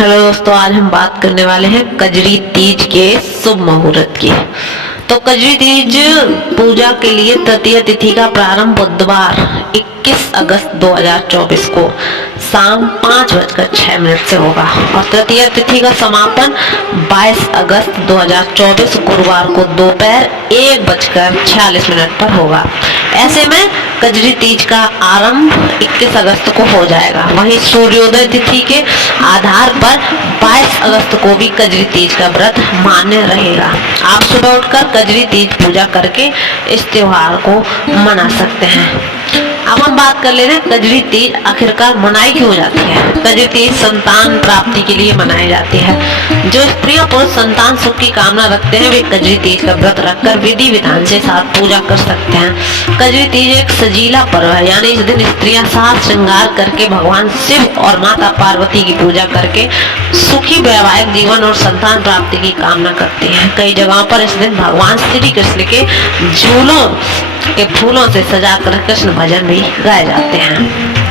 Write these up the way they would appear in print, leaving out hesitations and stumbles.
Hello दोस्तों, आज हम बात करने वाले हैं कजरी तीज के शुभ मुहूर्त की। तो कजरी तीज पूजा के लिए तृतीय तिथि का प्रारंभ बुधवार 21 अगस्त 2024 को शाम 5:06 से होगा और तृतीय तिथि का समापन 22 अगस्त 2024 गुरुवार को दोपहर 1:46 पर होगा। ऐसे में कजरी तीज का आरंभ 21 अगस्त को हो जाएगा। वहीं सूर्योदय तिथि के आधार पर 22 अगस्त को भी कजरी तीज का व्रत मान्य रहेगा। आप सुबह उठकर कजरी तीज पूजा करके इस त्योहार को मना सकते हैं। अब हम बात कर ले रहे हैं कजरी तीज आखिरकार मनाई क्यों जाती है। कजरी तीज संतान प्राप्ति के लिए मनाई जाती है। जो स्त्रियां पुरुष संतान सुख की कामना रखते हैं वे कजरी तीज का व्रत रखकर विधि विधान से साथ पूजा कर सकते हैं। कजरी तीज एक सजीला पर्व है, यानी इस दिन स्त्रियां साज श्रृंगार करके भगवान शिव और माता पार्वती की पूजा करके सुखी वैवाहिक जीवन और संतान प्राप्ति की कामना करती हैं। कई जगहों पर इस दिन भगवान श्री कृष्ण के झूलों के फूलों से सजाकर कृष्ण भजन भी गाए जाते हैं।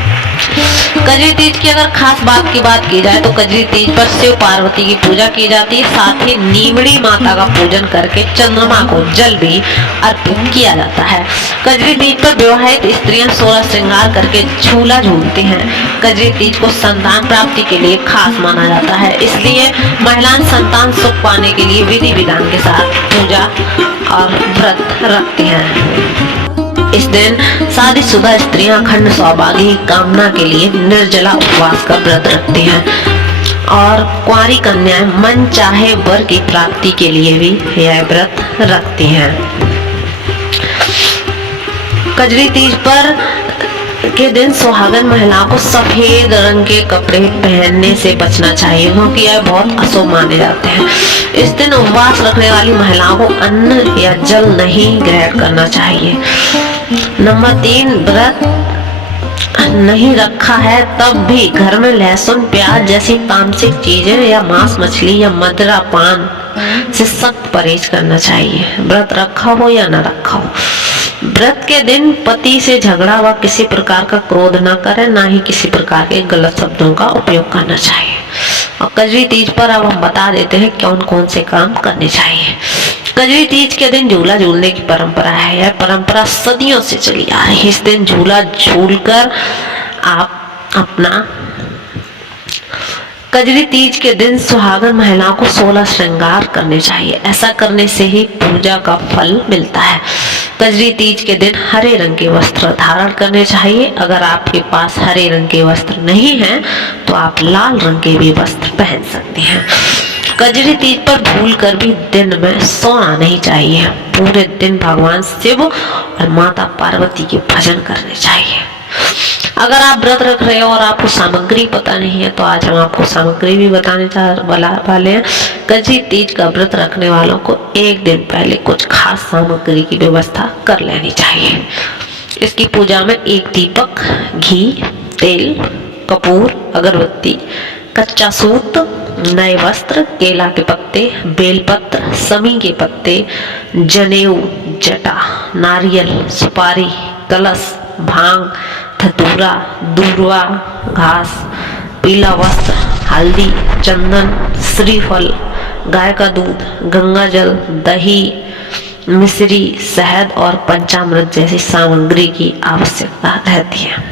कजरी तीज की अगर खास बात की जाए तो कजरी तीज पर शिव पार्वती की पूजा की जाती है। साथ ही नीमड़ी माता का पूजन करके चंद्रमा को जल भी अर्पित किया जाता है। कजरी तीज पर विवाहित स्त्रियां 16 श्रृंगार करके झूला झूलती हैं। कजरी तीज को संतान प्राप्ति के लिए खास माना जाता है, इसलिए महिलाएं संतान सुख पाने के लिए विधि विधान के साथ पूजा और व्रत रखती हैं। इस दिन शादीशुदा स्त्रियां अखंड सौभाग्य की कामना के लिए निर्जला उपवास का व्रत रखती हैं और कुंवारी कन्याएं मन चाहे वर की प्राप्ति के लिए भी यह व्रत रखती हैं। कजरी तीज पर के दिन सुहागन महिलाओं को सफेद रंग के कपड़े पहनने से बचना चाहिए, क्योंकि यह बहुत अशुभ माने जाते हैं। इस दिन उपवास रखने वाली महिलाओं को अन्न या जल नहीं ग्रहण करना चाहिए। नंबर 3, व्रत नहीं रखा है तब भी घर में लहसुन प्याज जैसी तामसिक चीजें या मांस मछली या मदिरा पान से सख्त परहेज करना चाहिए, व्रत रखा हो या न रखा हो। व्रत के दिन पति से झगड़ा व किसी प्रकार का क्रोध न करें, ना ही किसी प्रकार के गलत शब्दों का उपयोग करना चाहिए। और कजरी तीज पर अब हम बता देते हैं कौन कौन से काम करने चाहिए। कजरी तीज के दिन झूला झूलने की परंपरा है। यह परंपरा सदियों से चली आ रही है। इस दिन झूला झूलकर आप अपना कजरी तीज के दिन सुहागन महिलाओं को 16 श्रृंगार करने चाहिए। ऐसा करने से ही पूजा का फल मिलता है। कजरी तीज के दिन हरे रंग के वस्त्र धारण करने चाहिए। अगर आपके पास हरे रंग के वस्त्र नहीं हैं तो आप लाल रंग के भी वस्त्र पहन सकते हैं। कजरी तीज पर भूल कर भी दिन में सोना नहीं चाहिए। पूरे दिन भगवान शिव और माता पार्वती के भजन करने चाहिए। अगर आप व्रत रख रहे हो और आपको सामग्री पता नहीं है तो आज हम आपको सामग्री भी बताने वाले हैं। कजरी तीज का व्रत रखने वालों को एक दिन पहले कुछ खास सामग्री की व्यवस्था कर लेनी चाहिए। इसकी पूजा में एक दीपक, घी, तेल, कपूर, अगरबत्ती, कच्चा सूत, नए वस्त्र, केला के पत्ते, बेलपत्र, समी के पत्ते, जनेऊ, जटा, नारियल, सुपारी, कलश, भांग, धतूरा, दूर्वा घास, पीला वस्त्र, हल्दी, चंदन, श्रीफल, गाय का दूध, गंगा जल, दही, मिश्री, शहद और पंचामृत जैसी सामग्री की आवश्यकता रहती है।